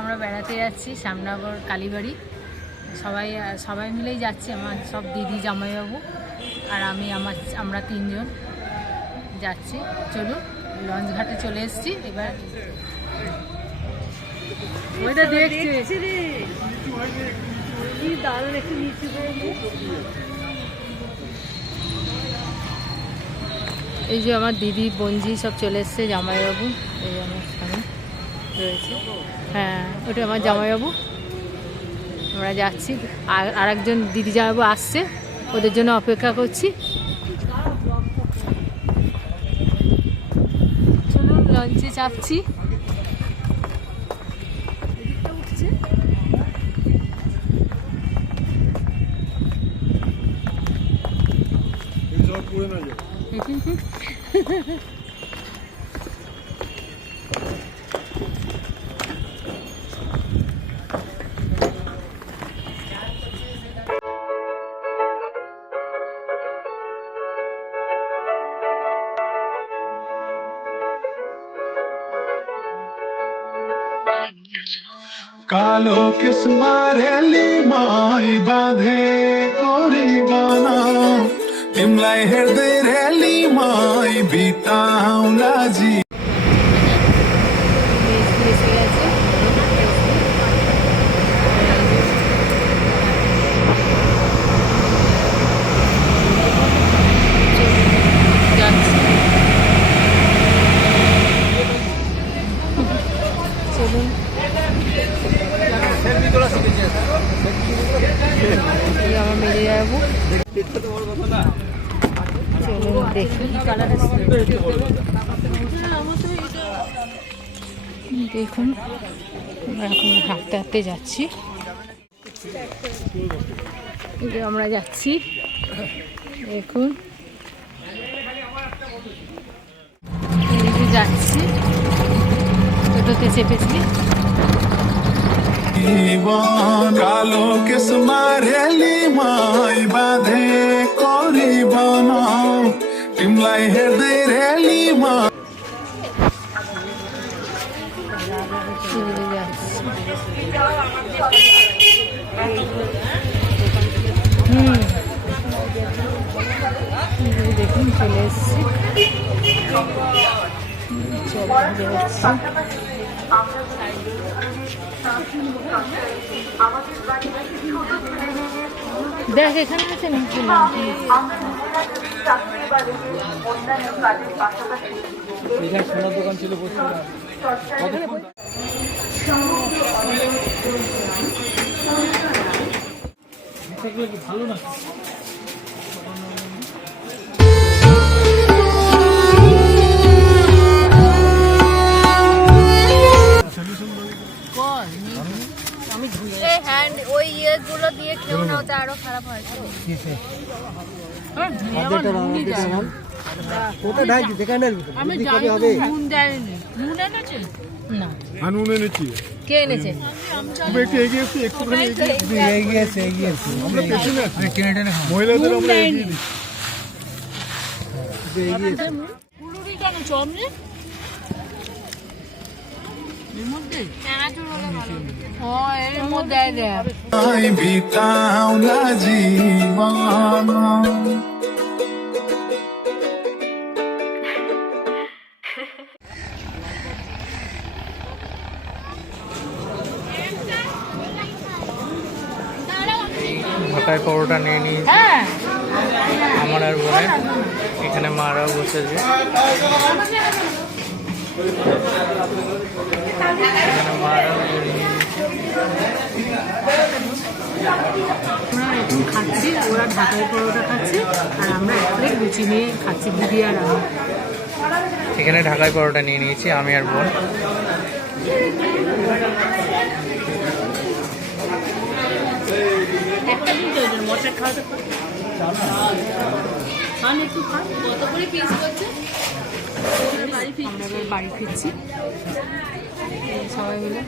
আমরা বেড়াতে যাচ্ছি শ্যামনগর কালীবাড়ি। সবাই মিলেই যাচ্ছি, আমার সব দিদি জামাইবাবু আর আমরা তিনজন যাচ্ছি। চলুন, লঞ্চ ঘাটে চলে এসেছি। এবার ওইটা দেখছি এই যে আমার দিদি বোনজি সব চলে এসছে, জামাইবাবু এই আমার স্বামী রয়েছে। হ্যাঁ, ওটা আমার জামাইবাবু। আমরা যাচ্ছি, আর একজন দিদি জামাইবাবু আসছে, ওদের জন্য অপেক্ষা করছি। চলুন, লঞ্চে চাপছি। কালো কিসমারেলি মাই বাঁধে করিবানা ইমলাই হৃদয় রেলি মাই বিতাও লাজি। চলুন, আমার মেরে যাবো। চলুন দেখি, দেখুন আমরা এখন হাঁটতে হাঁটতে যাচ্ছি। আমরা যাচ্ছি, দেখুন যাচ্ছি, টোটোতে চেপেছি। কালো কিসমারেলি মাই বাঁধে করিবানা ইমলাই হৃদয় রেলি মা। দেখুন চলে এসছি, দেখ এখানে আছে নাকি? সোনার দোকান ছিল ভালো না। ওই ইয়েগুলো দিয়ে খেও না, ওটা আরো খারাপ হয়। আমি জানি নুন দেয়নি। নুন এনেছে না? নুন এনেছি। কে এনেছে? একটু এগিয়ে এসছি, একটুখানি এগিয়ে আমরা পেছনে আছি, মহিলাদের আমরা এগিয়ে দিচ্ছি। কেন চমড়ে এর মধ্যে এর মধ্যে বিতাও না জীবন। ঢাকায় পরোটা নিয়ে নিয়েছি আমার আর বোনের। এখানে মারাও বসেছে, এখানে মারাও খাচ্ছি। ওরা ঢাকায় পরোটা খাচ্ছে আর আমরা এক প্লেট লুচি নিয়ে খাচ্ছি, দিদি আর আমি। এখানে ঢাকায় পরোটা নিয়ে নিয়েছি আমি আর বোন। বাড়ি ফিরছি সবাই মিলে,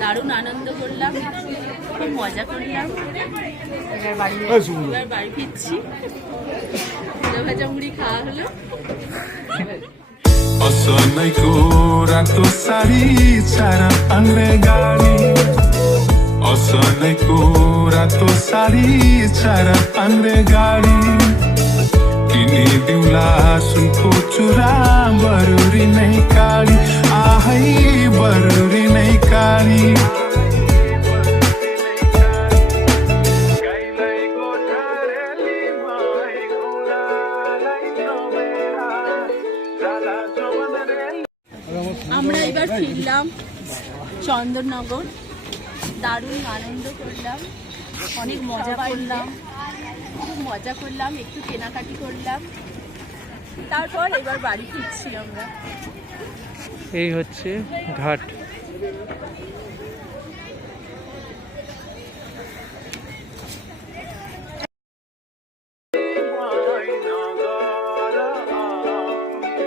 দারুণ আনন্দ করলাম, খুব মজা করলাম। এবার বাড়ি ফিরছি, ভাজা মুড়ি খাওয়া হলো। असलैको रातो साडी छारा पाङ्रे गाडी असलैको रातो साडी छारा पाङ्रे गाडी किनिदिउँला सुनको चुरा बरुरी नै काली आहै बरुरी नै काली আমরা এবার ফিরলাম চন্দননগর, দারুণ আনন্দ করলাম, অনেক মজা করলাম, খুব মজা করলাম, একটু কেনাকাটি করলাম, তারপর এবার বাড়ি ফিরছি আমরা। এই হচ্ছে ঘাট।